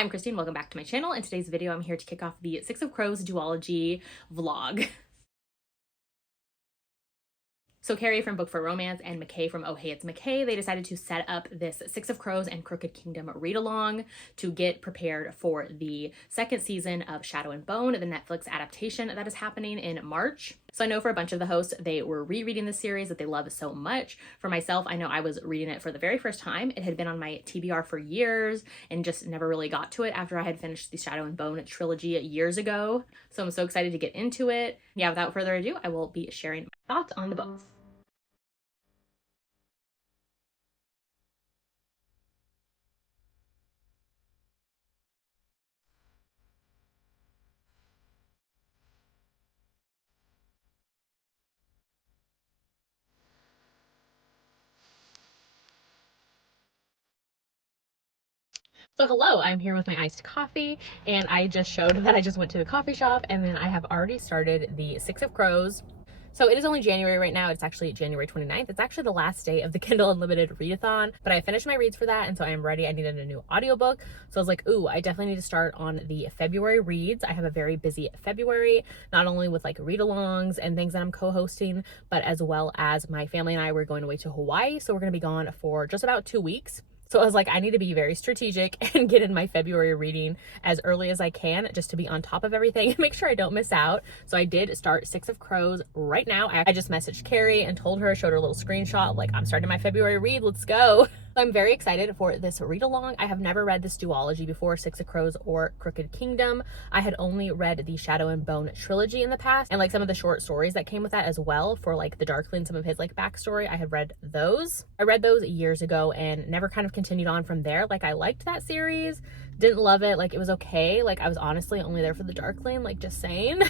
Hi, I'm Christine. Welcome back to my channel. In today's video, I'm here to kick off the Six of Crows duology vlog. So Carrie from Book for Romance and McKay from Oh Hey It's McKay, they decided to set up this Six of Crows and Crooked Kingdom read-along to get prepared for the second season of Shadow and Bone, the Netflix adaptation that is happening in March. So I know for a bunch of the hosts, they were rereading the series that they love so much. For myself, I know I was reading it for the very first time. It had been on my TBR for years and just never really got to it after I had finished the Shadow and Bone trilogy years ago. So I'm so excited to get into it. Yeah, without further ado, I will be sharing my thoughts on the books. So hello, I'm here with my iced coffee, and I just showed that I just went to the coffee shop, and then I have already started the Six of Crows. So it is only January right now. It's actually January 29th. It's actually the last day of the Kindle Unlimited readathon, but I finished my reads for that, and so I am ready. I needed a new audiobook. So I was like, ooh, I definitely need to start on the February reads. I have a very busy February, not only with like read-alongs and things that I'm co-hosting, but as well as my family and I were going away to Hawaii. So we're going to be gone for just about 2 weeks. So I was like, I need to be very strategic and get in my February reading as early as I can just to be on top of everything and make sure I don't miss out. So I did start Six of Crows right now. I just messaged Carrie and told her, showed her a little screenshot, like, I'm starting my February read, let's go. I'm very excited for this read along. I have never read this duology before, Six of Crows or Crooked Kingdom. I had only read the Shadow and Bone trilogy in the past, and like some of the short stories that came with that as well, for like the Darkling, some of his like backstory. I had read those. I read those years ago and never kind of continued on from there. Like, I liked that series, didn't love it, like it was okay. Like, I was honestly only there for the Darkling, like, just saying.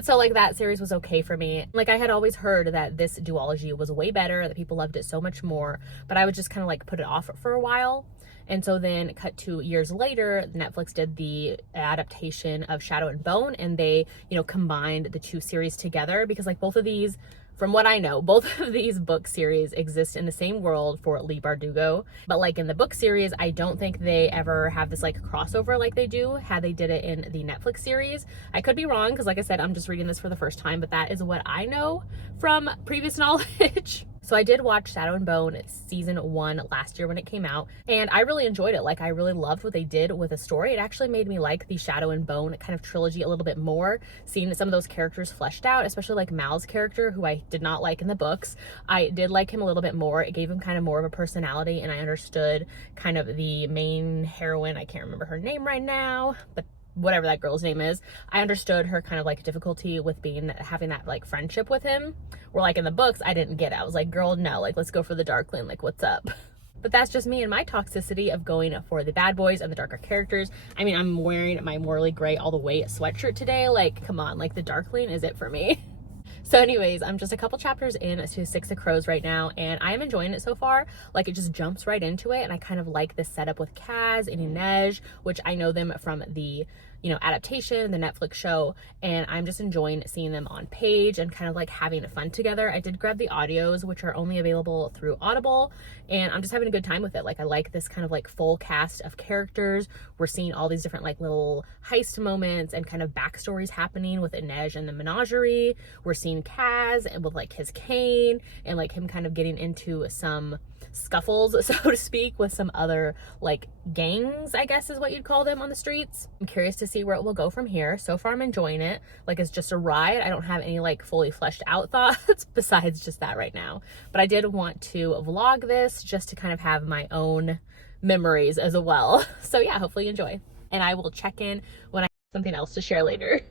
So like that series was okay for me. Like, I had always heard that this duology was way better, that people loved it so much more, but I would just kind of like put it off for a while. And so then cut to years later, Netflix did the adaptation of Shadow and Bone, and they, combined the two series together, because like both of these, from what I know, both of these book series exist in the same world for Leigh Bardugo. But like in the book series, I don't think they ever have this like crossover like they do had they did it in the Netflix series. I could be wrong, because like I said, I'm just reading this for the first time, but that is what I know from previous knowledge. So I did watch Shadow and Bone season 1 last year when it came out, and I really enjoyed it. Like, I really loved what they did with the story. It actually made me like the Shadow and Bone kind of trilogy a little bit more, seeing some of those characters fleshed out, especially like Mal's character, who I did not like in the books. I did like him a little bit more. It gave him kind of more of a personality, and I understood kind of the main heroine. I can't remember her name right now, but whatever that girl's name is, I understood her kind of like difficulty with having that like friendship with him, where like in the books I didn't get it. I was like, girl, no, like, let's go for the Darkling, like, what's up? But that's just me and my toxicity of going for the bad boys and the darker characters. I mean, I'm wearing my Morally Gray All the Way sweatshirt today. Like, come on, like, the Darkling is it for me. So anyways, I'm just a couple chapters in to Six of Crows right now, and I am enjoying it so far. Like, it just jumps right into it, and I kind of like this setup with Kaz and Inej, which I know them from the adaptation, the Netflix show, and I'm just enjoying seeing them on page and kind of like having fun together. I did grab the audios, which are only available through Audible, and I'm just having a good time with it. Like, I like this kind of like full cast of characters. We're seeing all these different like little heist moments and kind of backstories happening with Inej and the menagerie. We're seeing Kaz and with like his cane, and like him kind of getting into some scuffles, so to speak, with some other like gangs, I guess is what you'd call them, on the streets. I'm curious to see where it will go from here. So far I'm enjoying it. Like, it's just a ride. I don't have any like fully fleshed out thoughts besides just that right now, but I did want to vlog this just to kind of have my own memories as well. So yeah, hopefully you enjoy, and I will check in when I have something else to share later.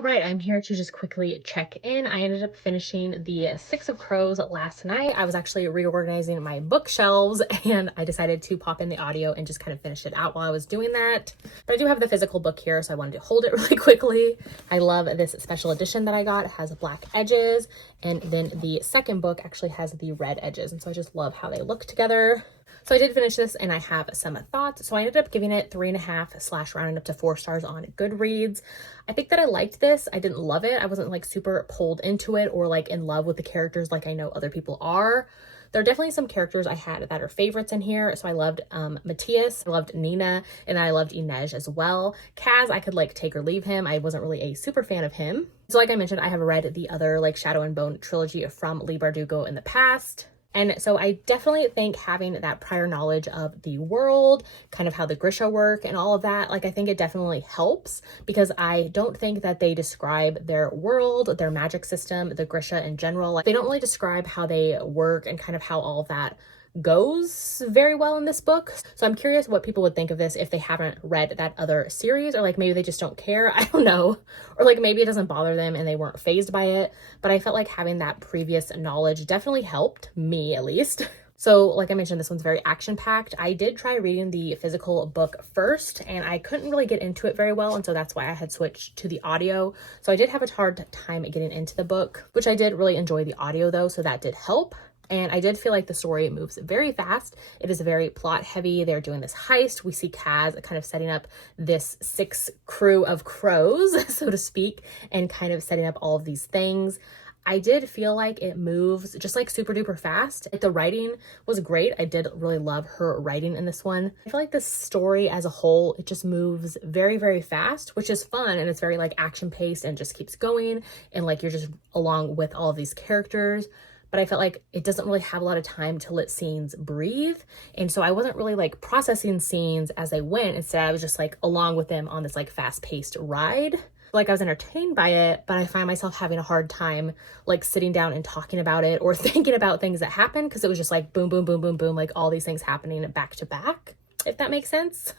All right, I'm here to just quickly check in. I ended up finishing the Six of Crows last night. I was actually reorganizing my bookshelves and I decided to pop in the audio and just kind of finish it out while I was doing that. But I do have the physical book here, so I wanted to hold it really quickly. I love this special edition that I got. It has black edges, and then the second book actually has the red edges. And so I just love how they look together. So I did finish this and I have some thoughts. So I ended up giving it 3.5 / rounding up to 4 stars on Goodreads. I think that I liked this. I didn't love it. I wasn't like super pulled into it or like in love with the characters like I know other people are. There are definitely some characters I had that are favorites in here. So I loved Matthias, I loved Nina, and I loved Inej as well. Kaz, I could like take or leave him. I wasn't really a super fan of him. So like I mentioned, I have read the other like Shadow and Bone trilogy from Leigh Bardugo in the past. And so I definitely think having that prior knowledge of the world, kind of how the Grisha work and all of that, like I think it definitely helps because I don't think that they describe their world, their magic system, the Grisha in general. Like they don't really describe how they work and kind of how all of that goes very well in this book. So I'm curious what people would think of this if they haven't read that other series, or like maybe they just don't care. I don't know. Or like maybe it doesn't bother them and they weren't fazed by it. But I felt like having that previous knowledge definitely helped me, at least. So like I mentioned, this one's very action-packed. I did try reading the physical book first and I couldn't really get into it very well. And so that's why I had switched to the audio. So I did have a hard time getting into the book, which I did really enjoy the audio though. So that did help. And I did feel like the story moves very fast. It is very plot heavy. They're doing this heist. We see Kaz kind of setting up this 6 crew of crows, so to speak, and kind of setting up all of these things. I did feel like it moves just like super duper fast. Like the writing was great. I did really love her writing in this one. I feel like the story as a whole, it just moves very, very fast, which is fun. And it's very like action paced and just keeps going. And like you're just along with all of these characters. But I felt like it doesn't really have a lot of time to let scenes breathe. And so I wasn't really like processing scenes as they went. Instead, I was just like along with them on this like fast-paced ride. Like I was entertained by it, but I find myself having a hard time like sitting down and talking about it or thinking about things that happened because it was just like boom, boom, boom, boom, boom, like all these things happening back to back, if that makes sense.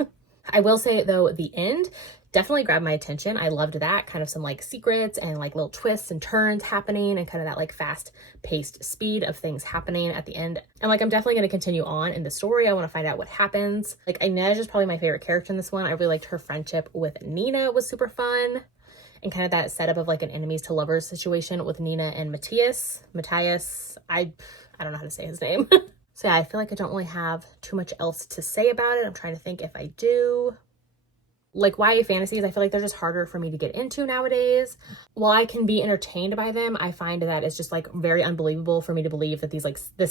I will say though, the end definitely grabbed my attention. I loved that kind of some like secrets and like little twists and turns happening and kind of that like fast paced speed of things happening at the end. And like, I'm definitely going to continue on in the story. I want to find out what happens. Like Inej is probably my favorite character in this one. I really liked her friendship with Nina, was super fun. And kind of that setup of like an enemies to lovers situation with Nina and Matthias. I don't know how to say his name. So yeah, I feel like I don't really have too much else to say about it. I'm trying to think if I do. Like YA fantasies, I feel like they're just harder for me to get into nowadays. While I can be entertained by them, I find that it's just like very unbelievable for me to believe that this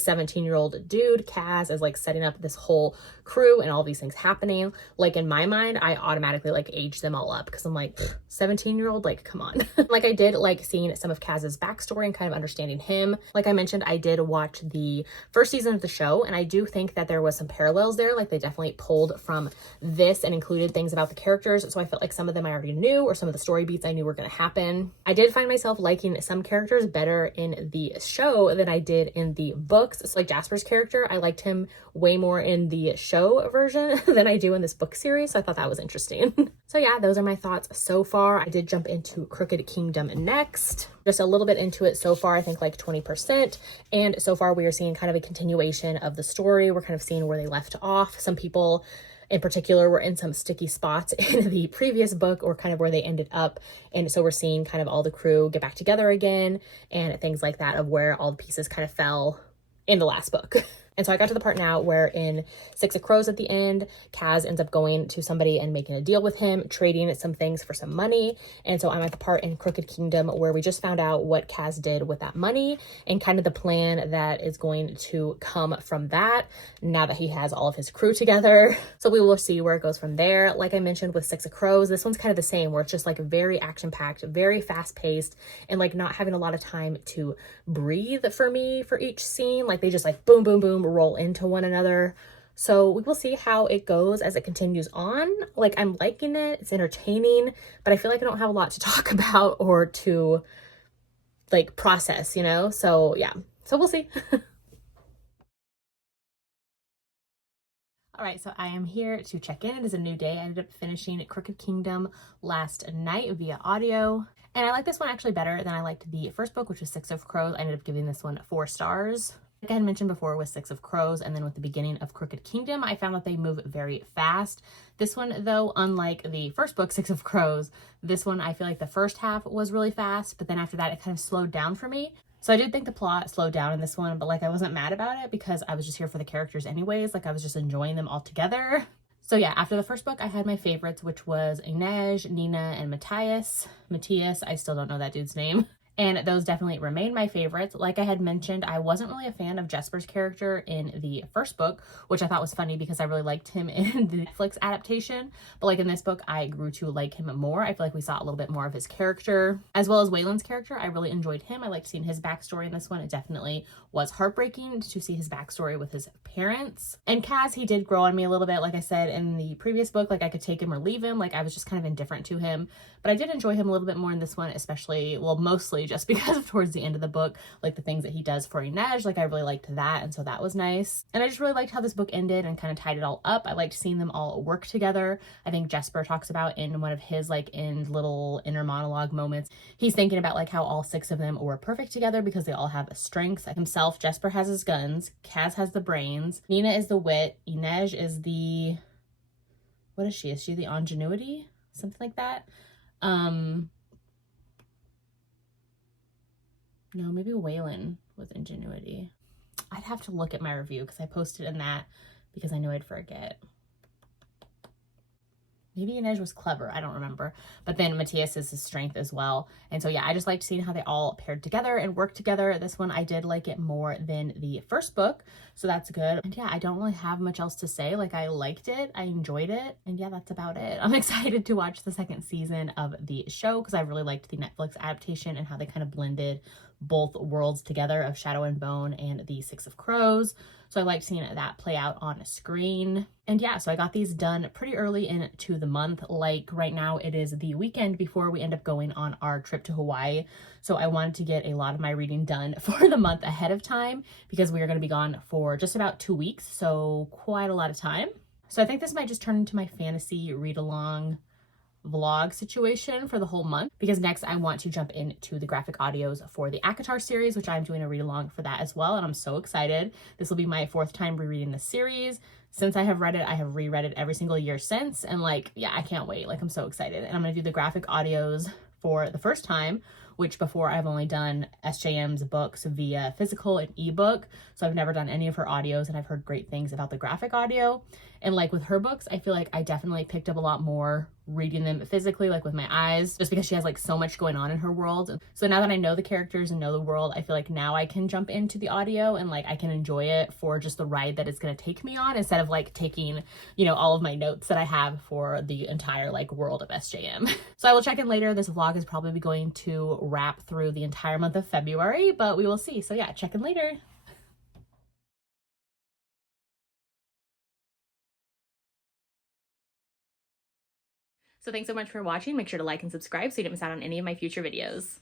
17-year-old dude, Kaz, is like setting up this whole crew and all these things happening. Like in my mind, I automatically like age them all up because I'm like, 17-year-old, like come on. Like I did like seeing some of Kaz's backstory and kind of understanding him. Like I mentioned, I did watch the first season of the show and I do think that there was some parallels there. Like they definitely pulled from this and included things about the characters. So I felt like some of them I already knew, or some of the story beats I knew were going to happen. I did find myself liking some characters better in the show than I did in the books. So like Jasper's character, I liked him way more in the show version than I do in this book series. So I thought that was interesting. So yeah, those are my thoughts so far. I did jump into Crooked Kingdom next. Just a little bit into it so far, I think like 20%. And so far we are seeing kind of a continuation of the story. We're kind of seeing where they left off. Some people in particular were in some sticky spots in the previous book or kind of where they ended up. And so we're seeing kind of all the crew get back together again and things like that of where all the pieces kind of fell in the last book. And so I got to the part now where in Six of Crows at the end, Kaz ends up going to somebody and making a deal with him, trading some things for some money. And so I'm at the part in Crooked Kingdom where we just found out what Kaz did with that money and kind of the plan that is going to come from that now that he has all of his crew together. So we will see where it goes from there. Like I mentioned with Six of Crows, this one's kind of the same where it's just like very action-packed, very fast-paced, and like not having a lot of time to breathe for me for each scene. Like they just like boom, boom, boom, roll into one another. So we will see how it goes as it continues on. Like I'm liking it, it's entertaining, but I feel like I don't have a lot to talk about or to like process, you know? So yeah, so we'll see. All right, so I am here to check in. It is a new day. I ended up finishing Crooked Kingdom last night via audio. And I like this one actually better than I liked the first book, which was Six of Crows. I ended up giving this one 4 stars. Like I had mentioned before with Six of Crows, and then with the beginning of Crooked Kingdom, I found that they move very fast. This one, though, unlike the first book, Six of Crows, this one I feel like the first half was really fast, but then after that it kind of slowed down for me. So I did think the plot slowed down in this one, but like I wasn't mad about it because I was just here for the characters anyways. Like I was just enjoying them all together. So yeah, after the first book, I had my favorites, which was Inej, Nina, and Matthias. Matthias, I still don't know that dude's name. And those definitely remain my favorites. Like I had mentioned, I wasn't really a fan of Jesper's character in the first book, which I thought was funny because I really liked him in the Netflix adaptation. But like in this book, I grew to like him more. I feel like we saw a little bit more of his character, as well as Waylon's character. I really enjoyed him. I liked seeing his backstory in this one. It definitely was heartbreaking to see his backstory with his parents. And Kaz, he did grow on me a little bit. Like I said in the previous book, like I could take him or leave him. Like I was just kind of indifferent to him. But I did enjoy him a little bit more in this one, especially, well, mostly just because of towards the end of the book, like the things that he does for Inej, like I really liked that, and so that was nice. And I just really liked how this book ended and kind of tied it all up. I liked seeing them all work together. I think Jesper talks about in one of his like end little inner monologue moments, he's thinking about like how all 6 of them were perfect together because they all have strengths. Like himself, Jesper has his guns, Kaz has the brains, Nina is the wit, Inej is the, what is she? Is she the ingenuity? Something like that. No, maybe Waylon was ingenuity. I'd have to look at my review because I posted in that because I knew I'd forget. Maybe Inej was clever, I don't remember. But then Matthias is his strength as well. And so yeah, I just liked seeing how they all paired together and worked together. This one, I did like it more than the first book, so that's good. And yeah, I don't really have much else to say. Like I liked it, I enjoyed it, and yeah, that's about it. I'm excited to watch the second season of the show because I really liked the Netflix adaptation and how they kind of blended both worlds together of Shadow and Bone and the Six of Crows. So I liked seeing that play out on a screen. And yeah, so I got these done pretty early into the month. Like right now it is the weekend before we end up going on our trip to Hawaii. So I wanted to get a lot of my reading done for the month ahead of time because we are going to be gone for just about 2 weeks. So quite a lot of time. So I think this might just turn into my fantasy read along vlog situation for the whole month because next I want to jump into the graphic audios for the ACOTAR series, which I'm doing a read along for that as well, and I'm so excited. This will be my 4th time rereading the series. Since I have read it, I have reread it every single year since, and like, yeah, I can't wait. Like, I'm so excited. And I'm gonna do the graphic audios for the first time, which before I've only done SJM's books via physical and ebook. So I've never done any of her audios, and I've heard great things about the graphic audio. And like with her books, I feel like I definitely picked up a lot more reading them physically, like with my eyes, just because she has like so much going on in her world. So now that I know the characters and know the world, I feel like now I can jump into the audio and like I can enjoy it for just the ride that it's going to take me on instead of like taking, you know, all of my notes that I have for the entire like world of SJM. So I will check in later. This vlog is probably going to wrap through the entire month of February, but we will see. So yeah, check in later. So thanks so much for watching. Make sure to like and subscribe so you don't miss out on any of my future videos.